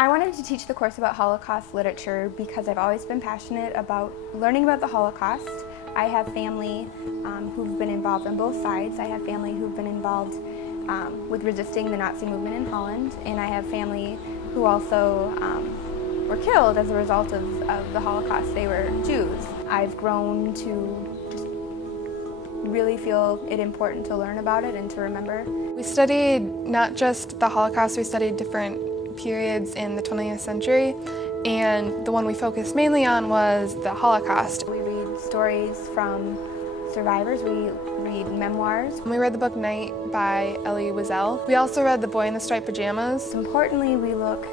I wanted to teach the course about Holocaust literature because I've always been passionate about learning about the Holocaust. I have family who've been involved on both sides. I have family who've been involved with resisting the Nazi movement in Holland, and I have family who also were killed as a result of the Holocaust. They were Jews. I've grown to just really feel it important to learn about it and to remember. We studied not just the Holocaust, we studied different periods in the 20th century, and the one we focused mainly on was the Holocaust. We read stories from survivors, we read memoirs. We read the book Night by Elie Wiesel. We also read The Boy in the Striped Pajamas. Importantly, we look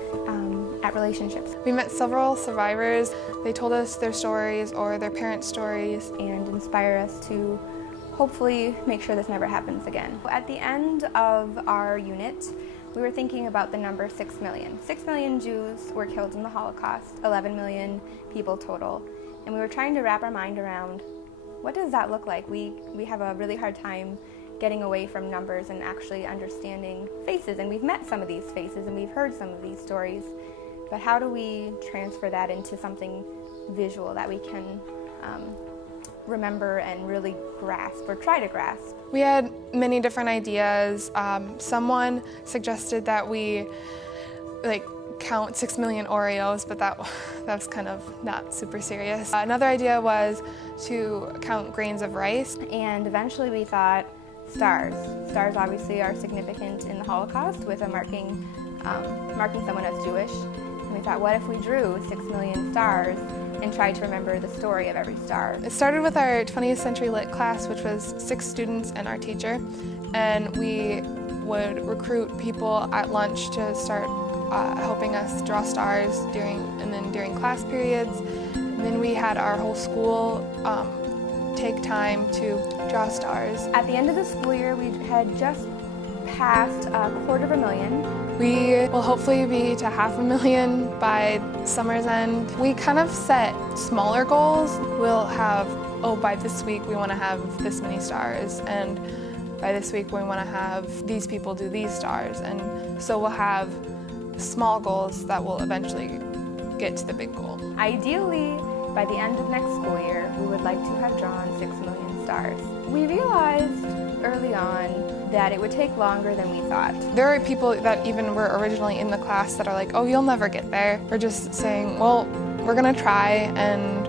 at relationships. We met several survivors. They told us their stories or their parents' stories. And inspire us to hopefully make sure this never happens again. At the end of our unit, we were thinking about the number 6 million. 6 million Jews were killed in the Holocaust, 11 million people total. And we were trying to wrap our mind around, what does that look like? We have a really hard time getting away from numbers and actually understanding faces. And we've met some of these faces and we've heard some of these stories. But how do we transfer that into something visual that we can remember and really grasp, or try to grasp? We had many different ideas. Someone suggested that we count 6 million Oreos, but that was kind of not super serious. Another idea was to count grains of rice. And eventually we thought stars. Stars obviously are significant in the Holocaust with a marking someone as Jewish. And we thought, what if we drew 6 million stars and tried to remember the story of every star? It started with our 20th century lit class, which was 6 students and our teacher, and we would recruit people at lunch to start helping us draw stars during class periods. And then we had our whole school take time to draw stars. At the end of the school year, we had just passed 250,000. We will hopefully be to 500,000 by summer's end. We kind of set smaller goals. We'll have, by this week we want to have this many stars, and by this week we want to have these people do these stars, and so we'll have small goals that will eventually get to the big goal. Ideally, by the end of next school year, we would like to have drawn 6 million stars. We realized early on that it would take longer than we thought. There are people that even were originally in the class that are like, oh, you'll never get there. We're just saying, well, we're gonna try, and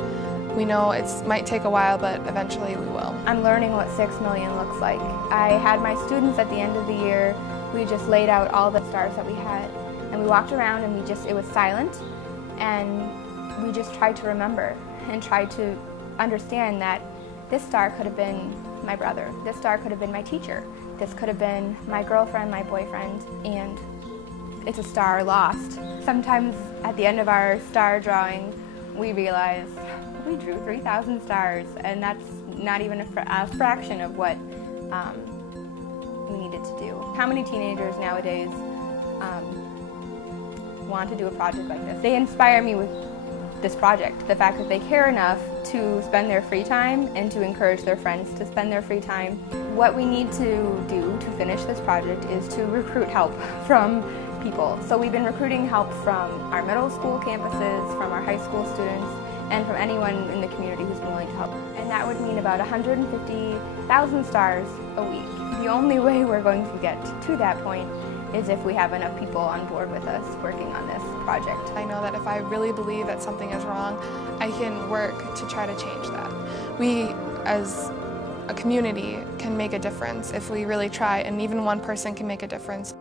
we know it might take a while, but eventually we will. I'm learning what 6 million looks like. I had my students at the end of the year, we just laid out all the stars that we had, and we walked around and it was silent, and we just tried to remember and tried to understand that this star could have been my brother, this star could have been my teacher, this could have been my girlfriend, my boyfriend, and it's a star lost. Sometimes at the end of our star drawing, we realize we drew 3,000 stars, and that's not even a fraction of what we needed to do. How many teenagers nowadays want to do a project like this? They inspire me with this project, the fact that they care enough to spend their free time and to encourage their friends to spend their free time. What we need to do to finish this project is to recruit help from people. So we've been recruiting help from our middle school campuses, from our high school students, and from anyone in the community who's been willing to help. And that would mean about 150,000 stars a week. The only way we're going to get to that point is if we have enough people on board with us working on this project. I know that if I really believe that something is wrong, I can work to try to change that. We, as a community, can make a difference if we really try, and even one person can make a difference.